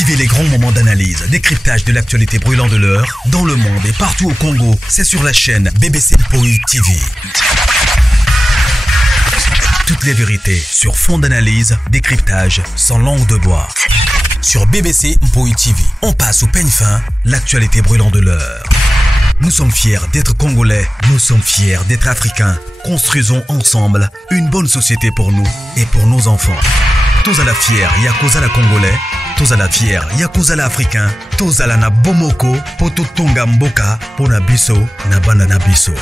Vivez les grands moments d'analyse, décryptage de l'actualité brûlante de l'heure, dans le monde et partout au Congo. C'est sur la chaîne BBC Mpoï TV. Toutes les vérités sur fond d'analyse, décryptage, sans langue de bois. Sur BBC Mpoï TV, on passe au peigne fin, l'actualité brûlante de l'heure. Nous sommes fiers d'être Congolais, nous sommes fiers d'être Africains. Construisons ensemble une bonne société pour nous et pour nos enfants. Tous à la fière, Yakozala Congolais. Tous à la fière, Yakozala Africain. Tous à la na Bomoko, Poto Tonga Mboka, Pona Biso, Nabana Nabiso.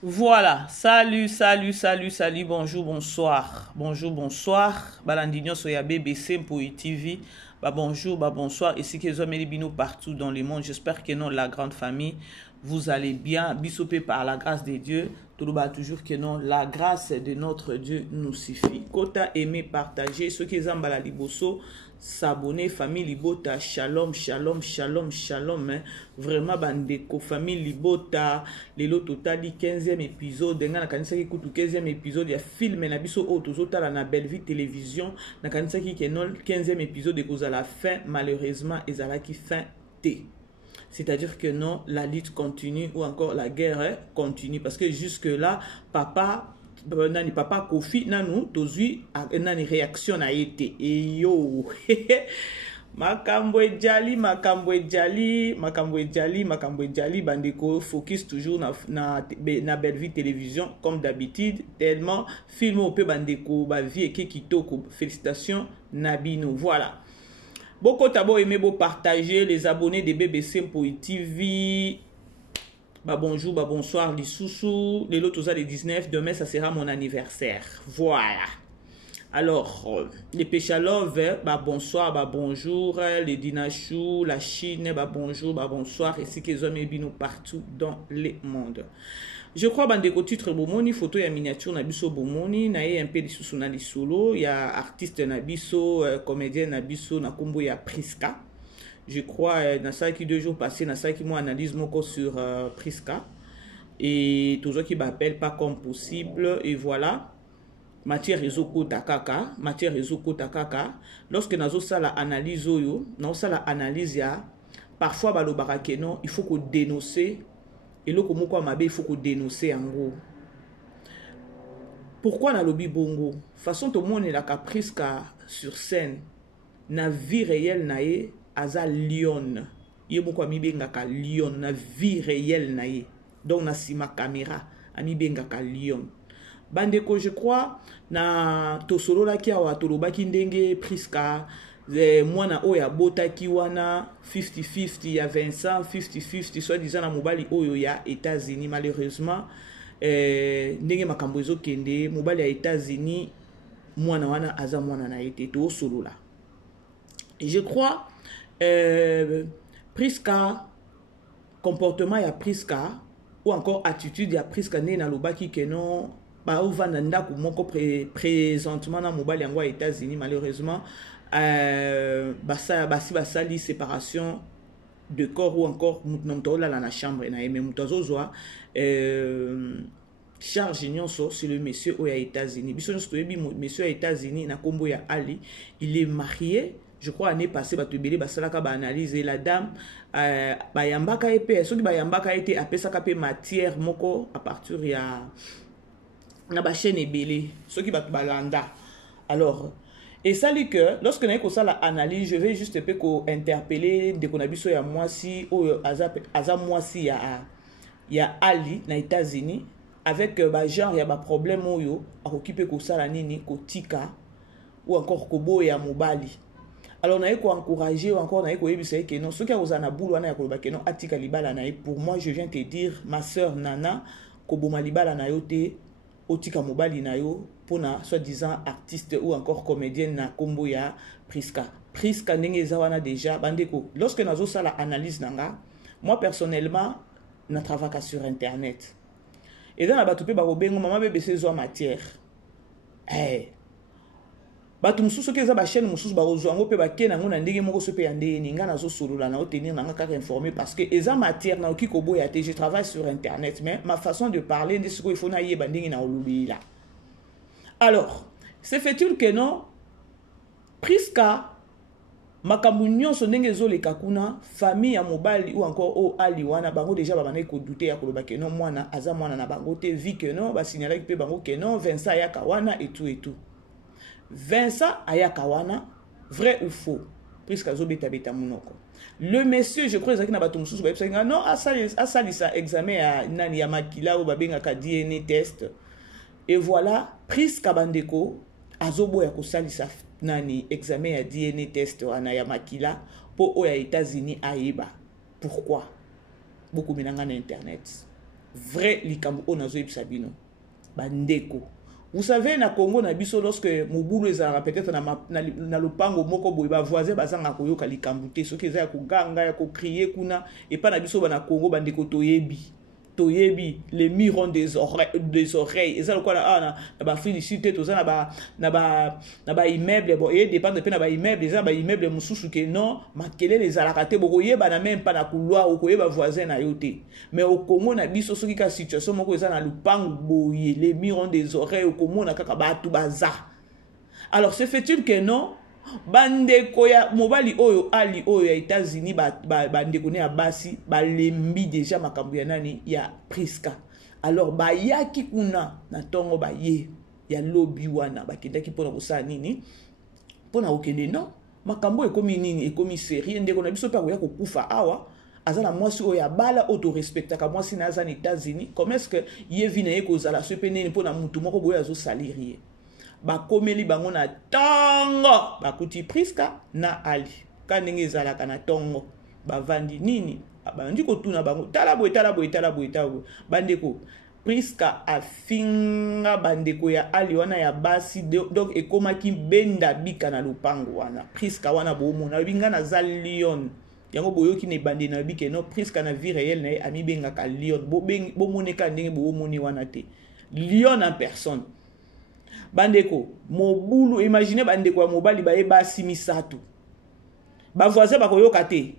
Voilà, salut, bonjour, bonsoir. Balandignon soya BBC Mpoï TV. Bonjour, bonsoir. Ici que les bino partout dans le monde. J'espère que non, la grande famille, vous allez bien. Bisopé par la grâce de Dieu. Toujours que non, la grâce de notre Dieu nous suffit. Kota aimer, partager. Ceux qui ont la liboso, s'abonner, famille Libota, shalom. Hein. Vraiment, bandeko, famille Libota, le total 15e épisode. Denga na kanisa ki kutu 15e épisode. Ya film na biso autozota la na belle vie télévision. Na kanisa ki kenon 15e épisode de cause à la fin. Malheureusement, ezala ki fin T. C'est-à-dire que non, la lutte continue ou encore la guerre continue. Parce que jusque-là, papa Kofi, nanou, tozui, nani réaction a été. Et yo, Makambwe Djali, bandeko, focus toujours na belle vie télévision, comme d'habitude, tellement, film au peu bandeko, ba vie et kitoko, félicitations, Nabino, voilà. Beaucoup d'abord aimé partager les abonnés de BBC Mpoï TV. Bonjour, bonsoir, les sous-sous. Les lots, les 19. Demain, ça sera mon anniversaire. Voilà. Alors, les Péchalov, bonsoir, bonjour. Les Dinachou, la Chine, bonjour, bonsoir. Et si qu'ils ont mis nous partout dans le monde. Je crois que dans titre bomoni photo ya miniature nabiso bomoni na un peu de sous na solo, il y a artiste nabiso comédien nabiso na kombo ya Priska. Je crois dans ça qui 2 jours passés dans ça qui moi analyse moko sur Priska et toujours qui m'appelle pas comme possible et voilà. Matière réseau takaka, lorsque nazo ça la analyse yo, non ça la analyse ya parfois balobaka que non, il faut qu'on dénoncer. Et là, il faut qu'on dénonce en gros. Pourquoi na lobby bongo? Façon tout le monde est la caprice sur scène. Na vie réelle nae aza lion. Yé moko mi benga ka lion na vie réelle nae. Donc na sima caméra ami benga ka lion. Bandeko je crois na tosolo la ki awa toloba ki ndenge Priska mwana oya bota ki wana 50-50 ya Vincent 50-50 soit disant na mobali oyo ya États-Unis malheureusement ndenge makambo ezo kende mobali ya États-Unis mwana wana aza mwana na été to solo la. Et je crois Priska comportement ya Priska ou encore attitude ya Priska ne na lobaki que non ba ovanda ndako moko présentement na mobali yango ya États-Unis malheureusement basali séparation de corps ou encore la na chambre na mais mutazozwa charge nyonso sur le monsieur aux États-Unis biso nyonso toyebi monsieur aux États-Unis na kombo ya Ali il est marié je crois année passée batubeli basalaka ba analyse et la dame bayambaka epé soki bayambaka été apesaka pe matière moko à partir ya na ba chaîne ebele soki batu balanda alors. Et ça dit que lorsque nous avons la analyse, je vais juste un peu interpeller de qu'on a vu sur ya moi si ou aza moi si ya Ali na États-Unis avec genre il y a ba problème oyo a occuper ko sala nini ko tika ou encore ko boya mobali. Alors na ko encourager ou encore na ko yebisa que non ce qui a osana boulou wana ya ko ba que non atika libala na pour moi je viens te dire ma sœur Nana ko boma libala na yo te otika mobali na yo pona soi-disant artiste ou encore comédienne na kombo ya Priska ndenge zawana déjà bandeko lorsque nazo sala analyse nanga moi personnellement na travaille sur internet et dans la batupe ba robengo maman BBC zo matière batu mususu ke za ba chaîne mususu ba ozwango pe ba kena ngona ndenge moko so pe ya ndenge nga nazo solola na otenir nanga ka informer parce que eza matière na okiko boya te je travaille sur internet mais ma façon de parler de ce qu'il faut na yeba ndenge na olubila. Alors, c'est fait-il que non Priska makambu nyonso ndenge ezoleka kuna famille ya mobali ou encore o ali wana bango déjà babana ko douter ya koloba ke non mwana aza mwana na bango te vi que non ba signaler pe bango ke non Vincent ayaka wana et tout Vincent ayaka wana vrai ou faux Priska zo beta monoko le monsieur je crois ezaki na bato mususu ba yebisa non asalisa examen ya nani ya makila o babenga ka DNA test et voilà Priska bandeko azoboya ko salisa nani examen ya DNA test wana ya makila po o ya États-Unis aiba pourquoi beaucoup menanga na internet vrai likambo o nazo yebisa bino bandeko. Vous savez na Congo na biso lorsque mobulu ezala peut-être na lopango moko boye ba voisin bazanga koyoka likambo te soki eza ya koganga ya kokrier kuna et pas na biso ba na Congo bandeko toyebi les murs ont des oreilles eza lokola na ba félicité toza na ba immeuble bon et dépend pe na ba immeuble eza ba immeuble mususu ke non makele les alakate boko yeba na même pas na couloir ou koyeba voisin na yote mais au Congo na biso soki ka situation moko eza na lupango boye les murs ont des oreilles au Congo na kaka batu baza alors se fait-il que non bandeko ya mobali oyo ali oyo ya États-Unis bandeko ne ya basi balembi déjà makambo ya nani ya Priska alors bayaki kuna na tongo baye ya lobby wana bakendaki pona kosala nini pona okende non makambo ekomi nini ekomi série ndeko na biso pa koya kokufa awa azala mwasi oyo ya bala auto respectaka mwasi na za na États-Unis comment est-ce que yevi na ye kozala sepe nini pona mutu moko boya zo salirie bakomeli bango na tongo bakuti Priska na ali kanenge ezalaka na tongo bavandi nini bandi kotuna bango tala boye bandeko Priska afinga bandeko ya ali wana ya basi donc ekomaki benda bika na lupango wana Priska wana bomona binga na za lion yango boyoki ne bandi na bike no Priska na vie réelle na ami benga ka lion bomoneka ndenge bomoni wana te lion en personne. Bandeko, mobulu, imaginez bandeko ya mobali baye basi misatu. Ba voisin bakoyoka te.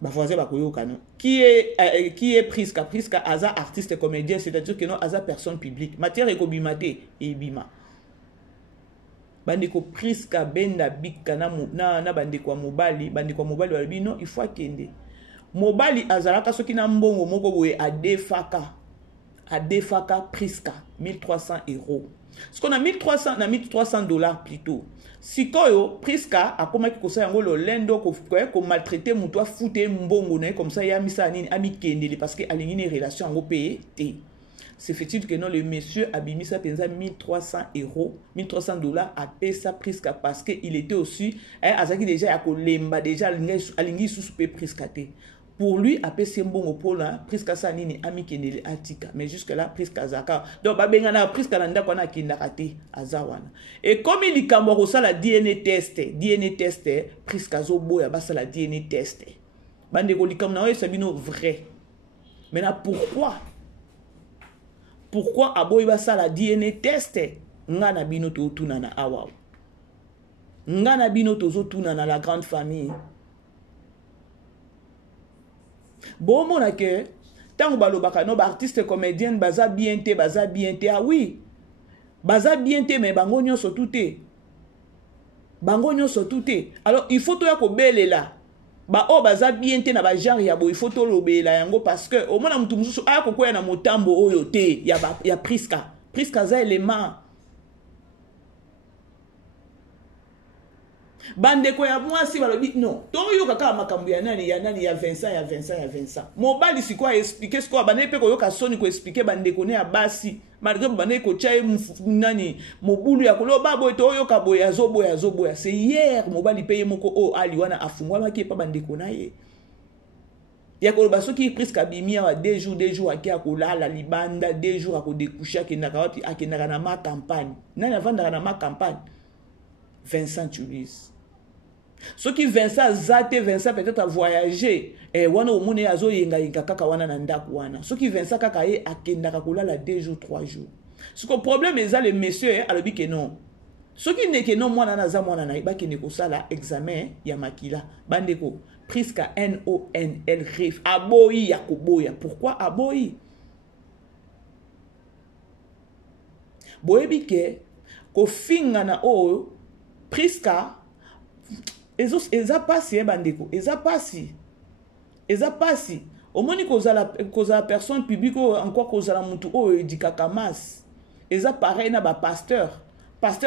Ba voisin bakoyoka non. Qui est Priska? Priska aza artiste comédien, c'est-à-dire que non aza personne publique. Matière ekobimate ebima. Bandeko Priska benda bika na bandeko ya mobali balobi non il faut akende. Mobali azalaka soki na mbongo moko boye adefaka Priska 1300 €. Ce qu'on a 1300 dollars plutôt. Si koyo Priska a comment ki kosa yango lo lendo ko maltraiter muto fouté mbongo na comme ça ya misa nini ami kendele parce que alingi une relation yango payé te. C'est fait-il que non le monsieur abimisa penza 1300 €, 1300 dollars a payé ça Priska parce que il était aussi azaki déjà ya ko lemba déjà alingi sous Priska te. Pour lui, après c'est bon au pôle, Priska sanini ami kendele atika. Mais jusque là, Priska zaka. Donc babengana Priska nanda kona kindakate azawana. Et comme il kambo ça la DNA test, Priska zobo ya basa la DNA test. Bande ko likam na sabino vrai. Maintenant pourquoi aboy basa la DNA test? Ngana bino to tuna na awa. Ngana bino to zo tuna na la grande famille. Bon mon que tant balobaka no artiste comédienne baza bien te ah oui baza bien te mais bango nyonso tout alors il faut to ya ko belela ba o baza bien te na ba genre ya bo il faut to lobela yango parce que au mona mutu mususu aya kokoya na motambo oyo te ya Priska za élément bandeko ya mwasi balobi non to yoka kaka makambo ya nani ya Vincent mobali sikwa expliquer sikwa bande pe ko yoka soni ko expliquer bandeko ne ya basi malgré bande ko chaye nani mobulu ya koloba boy to yoka boy azoboya c'est hier mobali paye moko o ali wana afungwa maki pa bandeko na ye ya koloba soki Priska bimia wa 2 jours aki akolala libanda 2 jours akodécoucher akendaka wapi akendaka na ma campagne nani avandaka na ma campagne Vincent Tulis. Ce qui Vincent peut-être a voyagé et wana omune azo yenga kaka wana na ndaku wana. Ce qui Vincent kaka ye akenda kakola la 2 jours 3 jours. Ce que problème est les messieurs alobi que non. Ce qui n'est que non mwana na za mwana na ba ke ne ko sala examen ya makila bandeko Priska NONL ref aboyi ya koboya. Pourquoi aboyi? Boyebi ke ko finga na o Priska eza pasi bandeko eza pasi omoni kozala personne publique encore kozala mutu oyo edikaka mas eza pareil na pasteur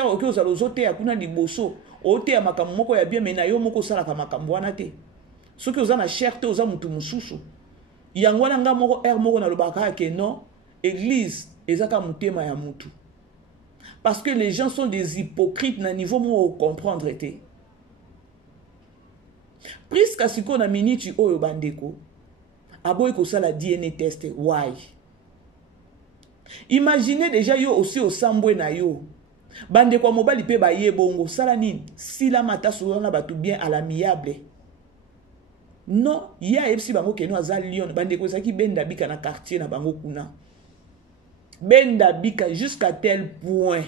oke ozala ozoteya kuna liboso oteya makambo moko ya bien mais na yo moko osalaka makambo wana te soki oza na chair te oza mutu mosusu yango wana nga moko air moko nalobaka ke non église ezaka mutema ya mutu parce que les gens sont des hypocrites na niveau moko comprendre te Priska siko na minute oyo bandeko aboyi kosala DNA test why imaginez déjà yo aussi osambwe na yo bandeko mobali pe baye bongo sala nini sila mata na batu bien à l'amiable non ya epsi bango keno aza lion bandeko ezaki benda bika na quartier na bango kuna benda bika jusqu'à tel point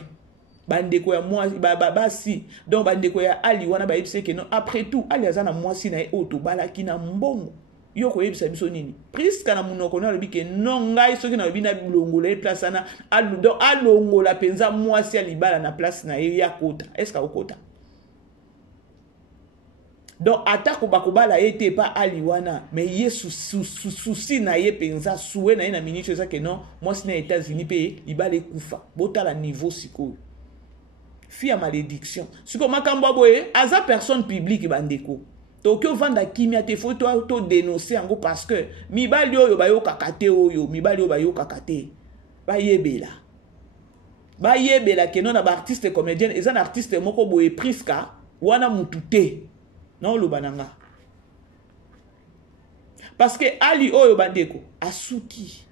bandeko ya moi basi donc bandeko ya ali wana ba epsi keno après tout ali azana mwasi na oto balaki na mbongo yo ko yebisa biso nini Priska na munoko na lobi ke non ngai soki na lobi na bilongola e place na aludo alongola penza mwasi ya libala na place na ye ya kota est-ce que okota donc atako bakobala ete pa ali wana mais yesu souci na ye penza soué na ye na minute eza ke non mwasi na États-Unis pe libala ekufa botala niveau sikoyo fi ya malédiction siko makambo boye aza personne publique bandeko toki ovanda kimia te faut to dénoncer yango parce que mibali oyo bayokaka te oyo mibali oyo bayokaka te bayebela ke non na baartiste comédienne eza na artiste moko boye Priska wana mutu te na oloba nanga parce que ali oyo bandeko asuki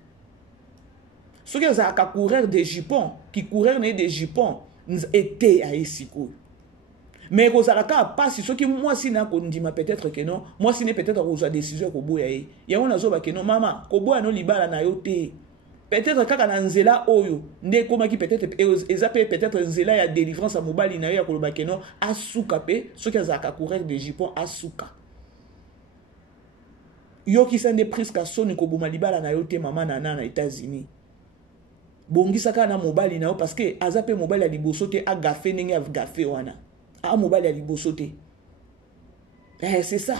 soki ezalaka coureur de jupon ki coureur na ye de jupon ete aye sikoyo mais kozalaka pasi soki mwasi na kondima peut-être que non mwasi ne peut-être kozwa décision ko boya ye yango nazoba ke non mama ko boya no libala na yo te peut-être kaka na nzela oyo nde komaki peut-être eza peut-être nzela ya délivrance à mobali na yo ya koloba ke non asuka pe soki azalaka coureur de jupon asuka yo kisande Priska soni ko boma libala na yo te mama na États-Unis bongisaka na mobali na yo parce que azape mobali ya liboso te agafe ndenge agafe wana a mobali ya liboso te c'est ça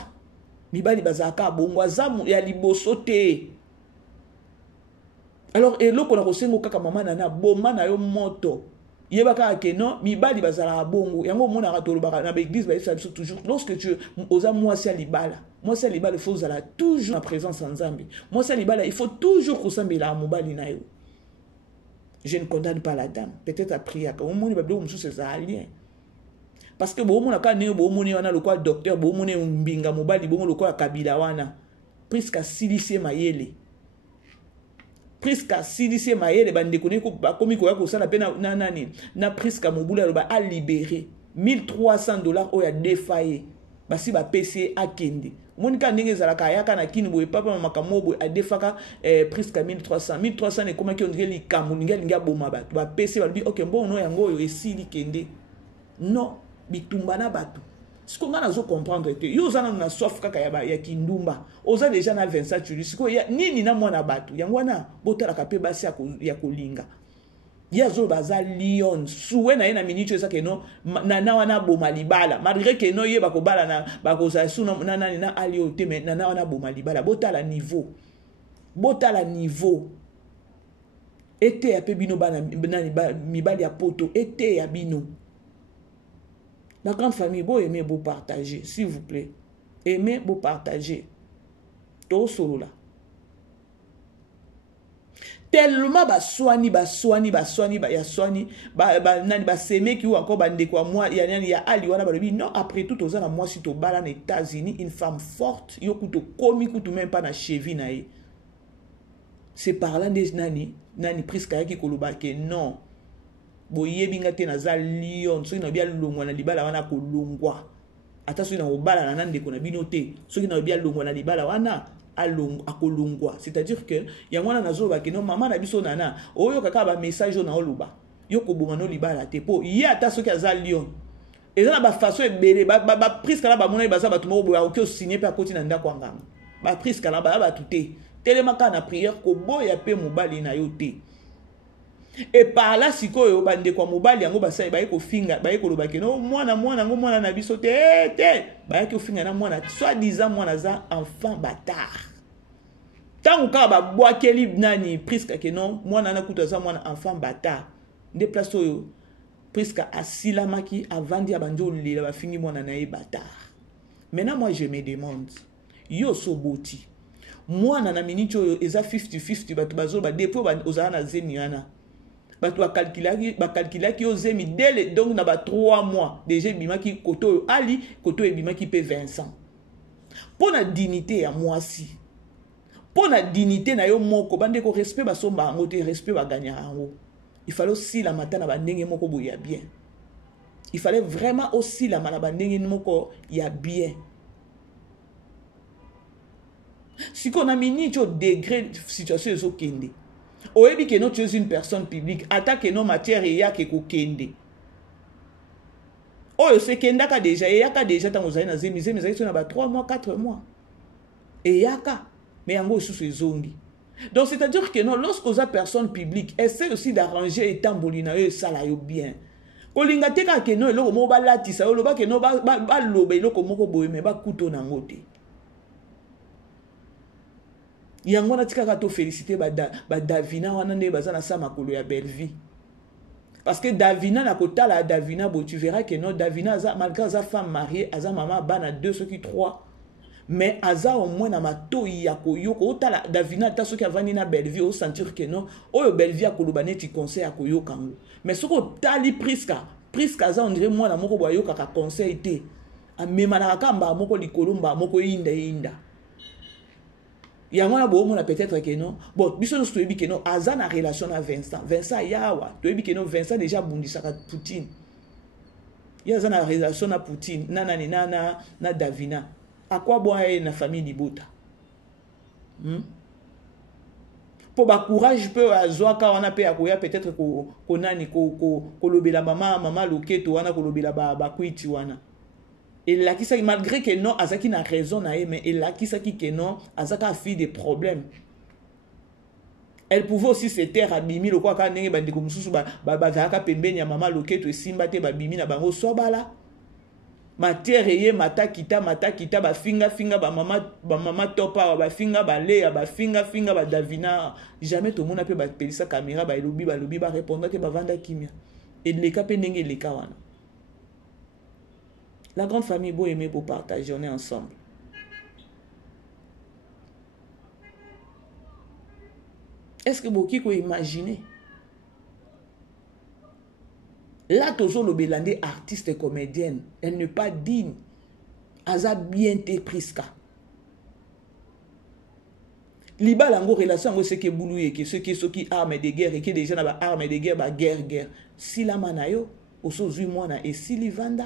mibali bazaka bongo azamu ya liboso te alors eloko na kosengo kaka mama nana boma na yo moto yebaka ke non mibali bazala bongo yango mona ka tolobaka na église ba ça toujours lorsque tu oza mwasi ya libala il faut zala toujours en présence en Nzambe mwasi ya libala il faut toujours kosambela mobali na yo. Je ne condamne pas la dame peut-être après ya ko moni ba blo musu c'est alien parce que bon ka ne bo moni wana lokwa docteur bo moni mbinga mobali bongo lokwa kabila wana Priska silise mayele bandeko ne ko bakomi ko ya ko sala pe na nani na Priska mobula loba a libérer $1,300 oya défaillé basi ba PC akende monika ndenge zalaka yaka na kini boye papa makambo boye a defaka Priska 1300 ne komaki ondike likambo ninga boma bato ba PC ba bi OK bon no yango oyo esili kende non bitumba na bato siko nga nazo comprendre te yo zana na sof kaka ya kindumba oza déjà na 27 juli siko ya nini na mwana bato yango wana botala ka pe basi ya kolinga ya zo baza lion soué na ye na minute eza ke no na wana boma libala malgré que no ye bakobala na bakoza su na nani na alio te mais na wana boma libala botala niveau ete ya pe bino bana mibali ya poto ete ya bino. La grande famille, vous aimez, vous partager, s'il vous plaît. Aimez, vous partager. Tout solo là. Tellement soigni, seme qui ou encore bande quoi moi ya ali wana ba non après tout aux moi si to bala aux États-Unis une femme forte yo kuto komi kuto même pas na cheville na ye. C'est parlant des nani Priska ki koloba ke non. Boye binga te na za lion soki na bia longwa na libala wana ko longwa ata soki na obala na nande ko na bino te soki na bia longwa na libala wana akolongwa c'est-à-dire que ya mwana nazo ba ke no mama na biso nana oyo kaka ba message na oluba yo ko boma no libala te po ye ata soki aza lion eza na ba façon ebele ba Priska la ba mona ba za ba tumo boya oki o signer pa koti na ndako nganga ba Priska la ba tuté telemaka na prière ko boya pe mobali na yo te. Et par là sikoyo bande kwa mobali yango basai baye ko finga baye ko lobake no mwana ngo mwana na biso te baye ko finga na mwana soit disant mwana za enfant bâtard tant ka ba boakeli nani presque que non mwana na kuta za mwana enfant bâtard nde place oyo presque asilamaki avant dia banjo lela ba fingi mwana na bâtard. Maintenant moi je me demande yo soboti mwana na minute oyo eza 50-50 batu bazo ba depo ba ozana na zemi yana batu ba calculaki yo zemi dele donc na ba 3 mois déjà bimaki koto ali koto ebimaki pe 20 ans pour la dignité ya mwasi pour la dignité na yo moko bande ko respect ba somba ngo te respect ba gagner ngo il fallait aussi la matin na ba ndenge moko boya bien il fallait vraiment aussi la malaba ndenge moko ya bien. Si on a mis au degré de situation de kende, oyebi que non tu es une personne publique, attaque non matière et ya ke ko kende. Oyo se kenda ka déjà et ya ka déjà tant ozaina zemi na ba 3 mois 4 mois. Et ya ka mais yango sous zongi. Donc c'est-à-dire que non lorsqu'on a personne publique, essaie aussi d'arranger et tambolina yo sala yo bien. Kolinga te ka ke non eloko mo ba latisa yo loba ke non ba loba eloko moko boye me ba kuto na ngote. Yango na tika to féliciter ba Davina wana ne baza na sa makolo ya belle vie. Parce que Davina na kota la Davina bo tu verras que non Davina aza malgré sa femme mariée aza maman bana 2 ceux qui 3 mais aza au moins na matoi ya koyoko otala Davina ta ceux qui avani na belle vie au sentir que non oyo belle vie akoloba neti conseil ya koyoka ngo mais soko tali priska aza on dirait moi na moko boyo ka conseil te amema na kamba moko likolomba moko inda yango bo mona peut-être que non bon biso nous toyebi que non aza na relation à Vincent yawa toyebi que non Vincent déjà bundisaka Poutine ya aza na relation na Poutine na Davina à quoi bon na famille Libota pour ba courage peut azwa ka wana pe akoya peut-être ko nani ko lobela mama loketo wana ko lobela ba kwiti wana. Et là qui ça malgré que non azaki na raison na mais et là qui ça qui que non azaka fille des problèmes. Elle pouvait aussi se taire à bimi le quoi ka ndenge bandiko mususu ba zaka pembeni ya mama loketo esimba te ba bimi na bango so bala. Matière ye mata kita ba finga ba mama topa ba finga ba lea ba finga ba Davina jamais tout le monde peut ba pelisa caméra ba lobi ba répondre te ba vanda kimia. Et les ka pendenge les ka wana. La grande famille, beau aimer pour partager, on est ensemble. Est-ce que vous pouvez imaginer? Là, toujours le Bélandais, artiste et comédienne, elle n'est pas digne. Elle a bien été prise. Liba lango relation avec ce qui est bouloué, que ceux qui armes de guerre et qui déjà n'a pas armes de guerre, bah guerre. Si la manayo, au sozu mona et si livanda.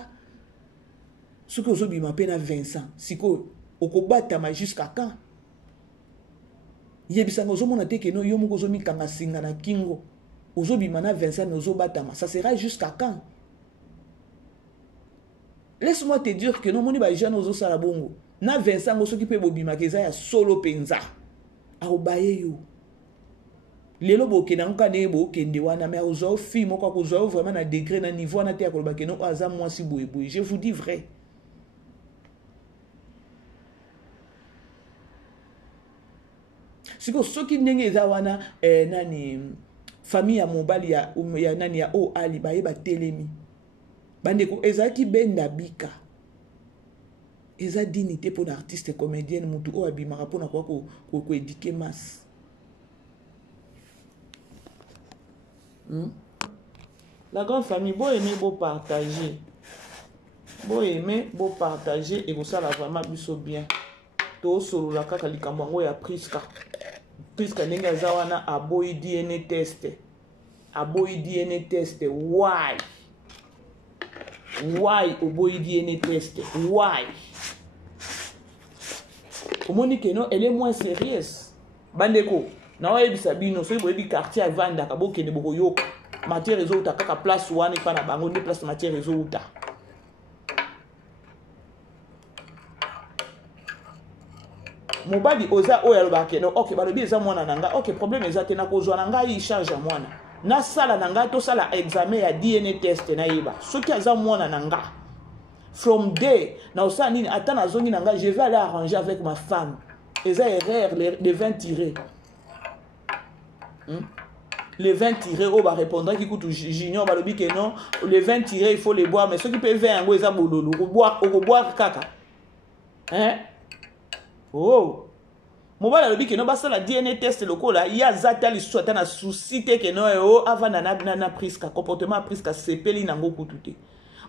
Ce que vous m'appelez à Vincent, si vous avez jusqu'à quand? Ça sera jusqu'à quand? Laisse-moi te dire que nous sommes les gens qui sont bongo. Na Vincent, nous sommes qui solo penza. Aobaye yo. Lelo boke na nkane boke ndewana mais ozo film ko ko zo vraiment na degré na niveau na te akoloba ke no aza moi si boye. Je vous dis vrai. Siko soki ndenge eza wana nani famille ya mobali ya nani ya o ali baye ba telemi bandeko ezaki benda bika eza dignité pour l'artiste comédienne mutu o abimaka pona ko éduquer masse. La grande famille beau aimer beau partager et vous ça la vraiment biso bien to solo la kaka likambo ya priska ndenge azawana aboyi DNA test why oboyi DNA test why omoni que non elle est moins sérieuse bandeko na oyebisa bino so boyebi quartier avanda ka bokende bokoyoka matière ezouta kaka place wana pa na bango ne place matière ezouta mobali oza oya lobake no okay balobi eza mwana nanga okay problème eza te na kozwa nanga yi charge ya mwana na sala nanga to sala examen ya DNA test na yeba soki aza mwana nanga from day na osala nini ata nazongi nanga je vais aller arranger avec ma femme eza erreur les 20 tirés les 20 tirés oh ba répondra qui coûte junior ba lobi que non les 20 tirés il faut les boire mais ceux qui peuvent faire ngo eza bololo ko boire kaka hein oh mobala lobi que non ba sala DNA test lokola ya zata li soit na souci te que non oh avant na priska comportement priska sepeli nango kututé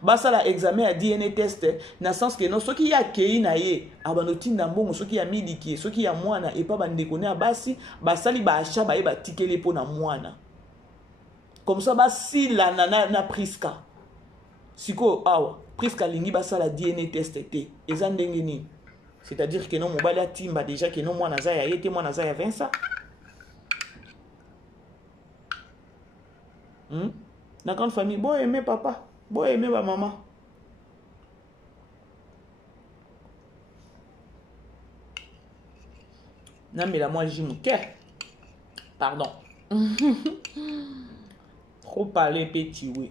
basala examen ya DNA test na sens que non soki ya kei na ye abanotinda mbongo soki ya midiki soki ya mwana et pas bandeko ne basi basali ba acha ba e ba tikele po na mwana comme ça basi la na priska siko awa priska lingi basala DNA test te eza ndenge ni c'est-à-dire que non mobali a timba déjà que non mwana za ya yete mwana za ya Vincent na grande famille bon aimer papa bon aimer ma maman non mais là moi j'ai mon cœur pardon trop parler petit oui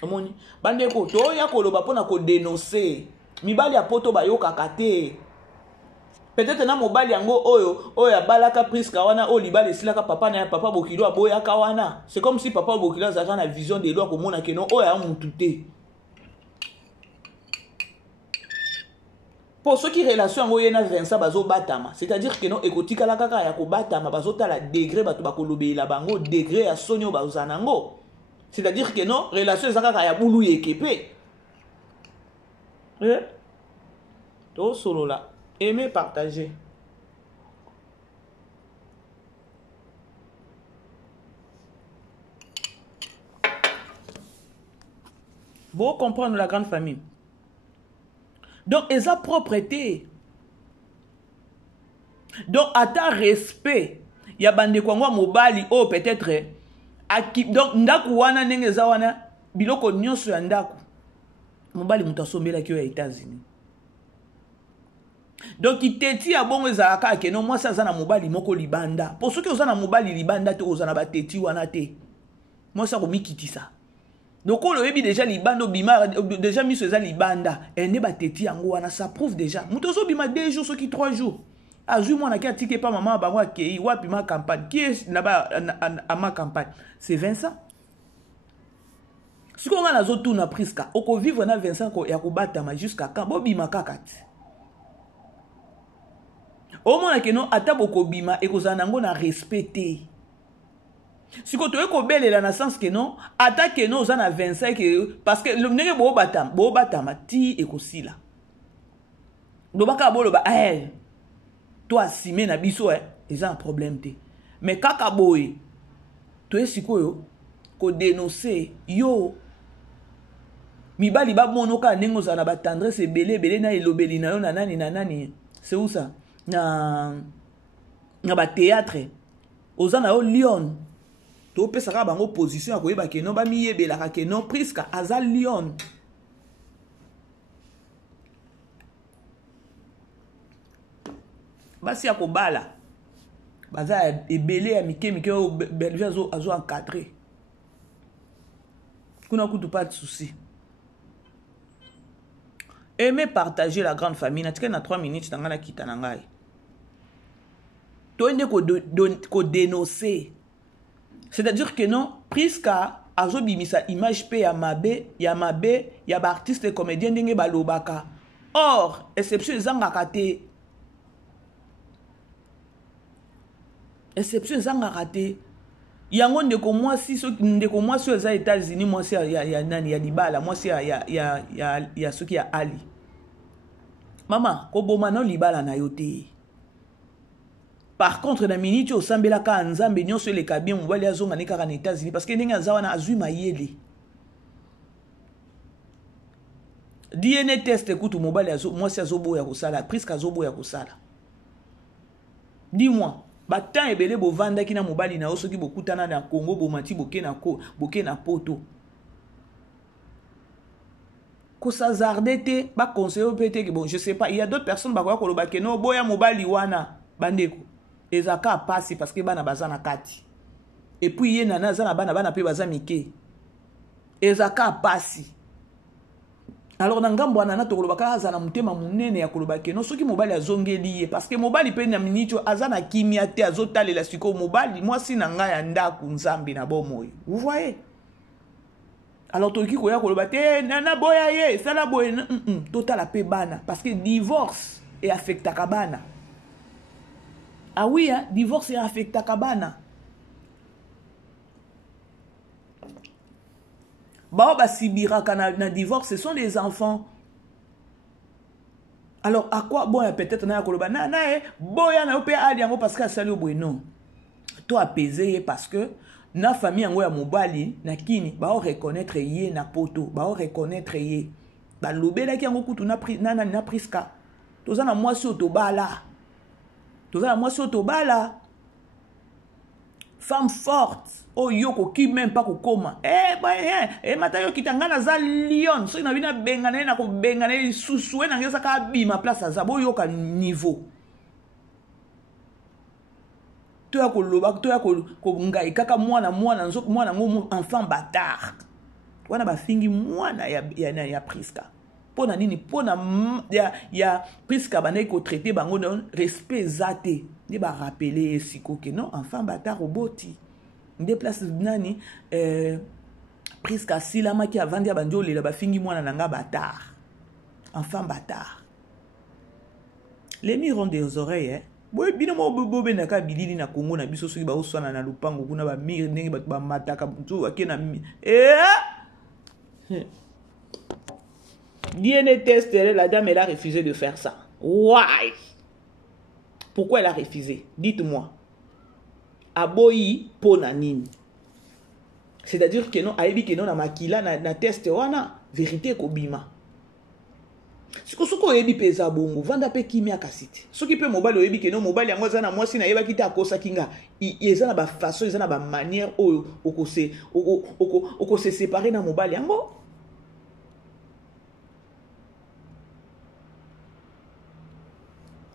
omoni bande ko to ya koloba pona ko dénoncer mibali ya poto ba yoka kate peut-être na mobali yango oyo abalaka priska wana o libali silaka papa na papa bokilo aboya ka wana c'est comme si papa bokilo azaka na vision de loi ko mona que non oyo a mututé pour ceux qui relation yango yena Vincent bazo batama c'est-à-dire que non ekotikala kaka ya ko batama bazo tala degré bato bakolobela bango degré ya sonyo bazanango c'est-à-dire que non relation ezaka ya bulu yekepe to solo là aimer partager vous comprendre la grande famille donc eza propreté donc à ta respect ya bande kwa ngwa mobali oh peut-être donc ndaku wana ndenge za wana biloko nyonso ya ndaku mobali mutu asombelaki oyo ya États-Unis donc iteti ya bongo ezalaka ke no mwasi aza na mobali moko libanda pour soki oza na mobali libanda te oza na bateti wana te mwasi akomikitisa donc oyo oyebi déjà libanda obima déjà miso eza libanda ende bateti yango wana ça prouve déjà mutu ozobima 2 jours soki 3 jours azwi mwana ki atike pa mama bango akei wapi ma campagne qui est là-bas à ma campagne c'est Vincent. Si on a la zone tourne priska, on peut vivre na Vincent ko ya kobatama jusqu'à quand bobima kakati. Au moins que non ata boko bima e ko zanango na respecter. Si ko to e ko belela na sens que non ata que non za na Vincent que parce que le ndenge bo batama ti e ko sila. Do baka bolo ba eh toi simé na biso ils ont un problème te. Mais kaka boy to e sikoyo ko dénoncer yo mibali ba monoka nengo za na ba tendresse belé na elobeli na yo na nani c'est où ça na ba théâtre ozana yo Lyon to pesa ka bango position ya koyeba ke no ba miyebela ka ke no priska aza Lyon basi ya kobala baza ebele ya mike o belge azo encadré kuna kutu pas de souci. Aimer partager la grande famille na tika na 3 minutes tanga na kita na ngai to ende ko dénoncer c'est-à-dire que non priska azo bimisa image pe ya mabe ya ba artiste comédien ndenge balobaka or exception ezangaka te yango ndeko mwasi eza États-Unis mwasi ya nani ya libala mwasi ya soki ya Ali mama koboma no libala na yo te par contre na minute osambela ka nzambe nyonso eleka bien mobali azonga ne kaka na États-Unis parce que ndenge azawa na azwi mayele DNA test kutu mobali mwasi azoboya kosala presque azoboya kosala dis-moi batan ebele bovanda kina mobali na osoki bokutana na Congo bomati boke na poto ko s'azarder te ba conseiller peut-être que bon je sais pas il y a d'autres personnes ba ko loba ke no boya mobali wana bandeko ezaka passer parce que bana bazana kati et puis ye nana za na bana pe baza mike ezaka pasi. Alors na ngambo nana tokolobaka aza na mutema munene ya koloba ke no soki mobali azongeli ye parce que mobali pe na minito aza na kimia te azotalela siko mobali mwasi na ngai ya ndako nzambe na bomoi. Vous voyez? Alors toki koya koloba te nana boya ye sala boye totala pe bana parce que divorce et affecta kabana. Ah oui, hein, divorce et affecta kabana. Bah sibira na divorce, ce sont les enfants. Alors à quoi bon peut-être na koloba na boya na pe ali yango parce que sali oboy non. Toi apaiser parce que na famille yango ya mobali na kini ba reconnaître ye na poto, ba reconnaître ye. Ba lobela ki yango kutu na priska. Toza na mwasi otobala. Toza na mwasi otobala. Femme forte. Oh yoko ki même pas kokoma. Matayo kitangana za lion. So na bina bengana na ko bengana susu na ngeza ka bima place za bo yoka niveau. To ya ko loba to ya ko ngai kaka mwana nzoku mwana ngo enfant bâtard. Wana ba fingi mwana ya Priska. Pona nini pona ya Priska bana ko traiter bango non respect zate. Ni ba rappeler siko que non enfant bâtard oboti. Déplace nani Priska silama ki avandi abanjo lela ba fingi mwana nanga bâtard. Enfant bâtard. Les murs ont des oreilles hein. Boy bino mo bobe na ka bilili na Congo na biso soki ba oswana na lupango kuna ba mire ndenge ba mataka mtu akena DNA test, la dame elle a refusé de faire ça. Why? Pourquoi elle a refusé? Dites-moi. Aboyi ponanine. C'est-à-dire que non, aibi que non na makila na test wana vérité kobima. Siko yebi peza bongo vanda pe kimia kasite. Soki pe mobali yebi que non mobali yango za na mwasi na yeba kita akosa kinga. Eza na ba façon, eza na ba manière okose séparer na mobali yango.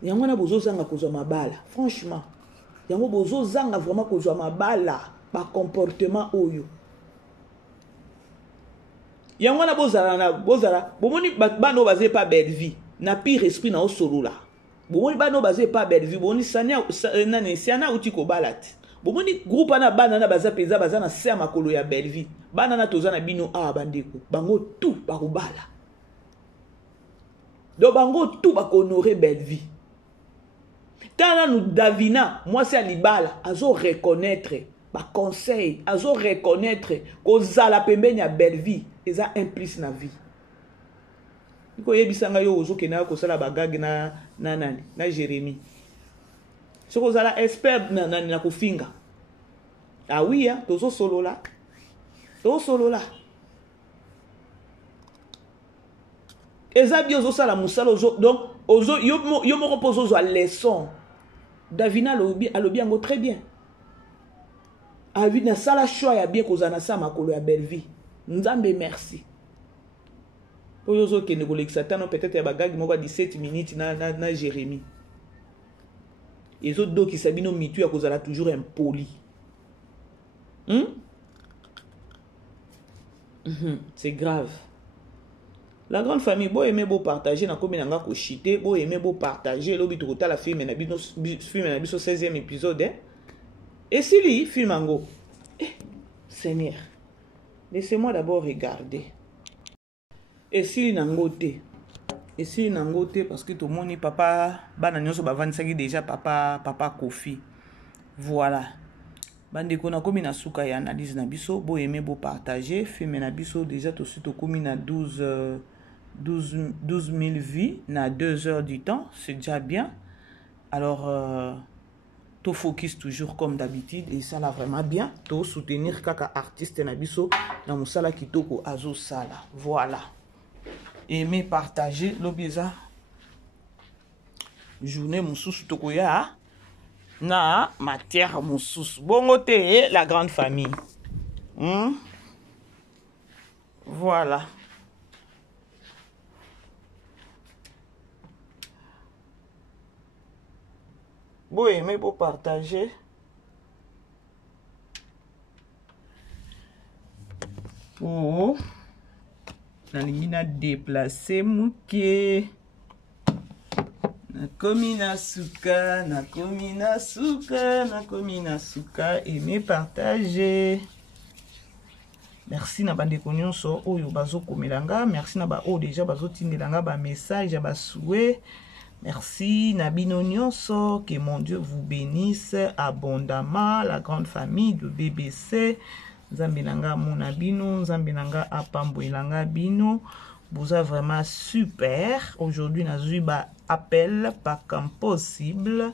Yango na bozo zanga kozwa mabala. Franchement, yango bozo zanga vraiment kozwa mabala ba comportement oyo. Yango na bozala bomoni bano bazé pas belle vie. Na pire esprit na osolola. Bomoni bano bazé pas belle vie. Bomoni sanya nani siana uti ko balati. Bomoni groupe na bana na baza peza baza na ser makolo ya belle vie. Bana na toza na bino bandeko. Bango tout ba kobala. Do bango tout ba honorer belle vie. Tana nous davina, moi c'est Alibala, azo reconnaître, ba conseil, azo reconnaître ko zala pembeni ya belle vie, eza implice na vie. Ko yebisanga yo ozo kena ko sala bagage na nani, na Jérémie. Soko zala expert na kofinga. Ah oui hein, tozo solo là. Tozo solo là. Eza bi ozo sala musala ozo donc ozo yo mo repose ozo a leçon. Davina alobi yango très bien. Avi na sala choix ya bien kozana sa makolo ya belle vie. Nzambe merci. Oyozo kende ko l'exatano peut-être ya bagagi moko 17 minutes na Jérémie. Ezo do ki sabino mitu ya kozala toujours impoli. C'est grave. La grande famille, beau aimer beau partager, na komi nanga ko chité, beau aimer beau partager, lobi to la film na biso 16e épisode hein. Et si li film ango. Seigneur. Laissez-moi d'abord regarder. Et si li nangote. Et si li nangote parce que tout le monde papa bana nyonso ba vanisaki déjà papa Kofi. Voilà. Bandeko na komi na suka ya analyse na biso, beau aimer beau partager, film na biso déjà tout suite komi na 12 000 vues na 2 heures du temps, c'est déjà bien. Alors, to focus toujours comme d'habitude et ça là vraiment bien. To soutenir kaka artiste na biso na musala kitoko azo sala. Voilà. Aimer partager l'obieza. Journée mususu tokoya na matière mususu. Bongo te la grande famille. Voilà. Beau aimer, beau partager. info nalingi na déplacer muke nakomi na suka aimer partager. Merci na bandeko nyonso oyo bazokomelanga, merci na ba o déjà bazotindelanga ba message ba souhait. Merci na bino nyonso, que mon Dieu vous bénisse abondamment, la grande famille de BBC. Nzambe nanga mona bino, nzambe nanga apamboelanga bino. Vous êtes vraiment super. Aujourd'hui nazui ba appel pas comme possible.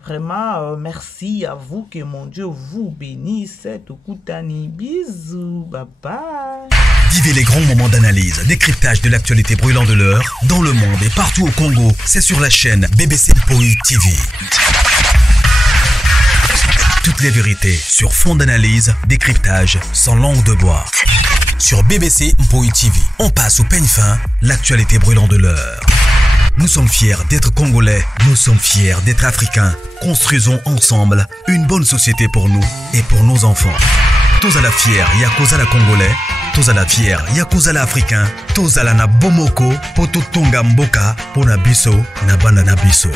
Vraiment, merci à vous, que mon Dieu vous bénisse. Tokutani, bisous, bye bye. Vivez les grands moments d'analyse, décryptage de l'actualité brûlante de l'heure, dans le monde et partout au Congo. C'est sur la chaîne BBC Mpoi TV. Toutes les vérités sur fond d'analyse, décryptage sans langue de bois. Sur BBC Mpoi TV, on passe au peigne fin, l'actualité brûlante de l'heure. Nous sommes fiers d'être Congolais, nous sommes fiers d'être Africains. Construisons ensemble une bonne société pour nous et pour nos enfants. Tozala fier, yakozala Congolais. Tozala fier, yakozala Africain. Tozala na bomoko, poto tonga mboka, pona biso, na banda na biso.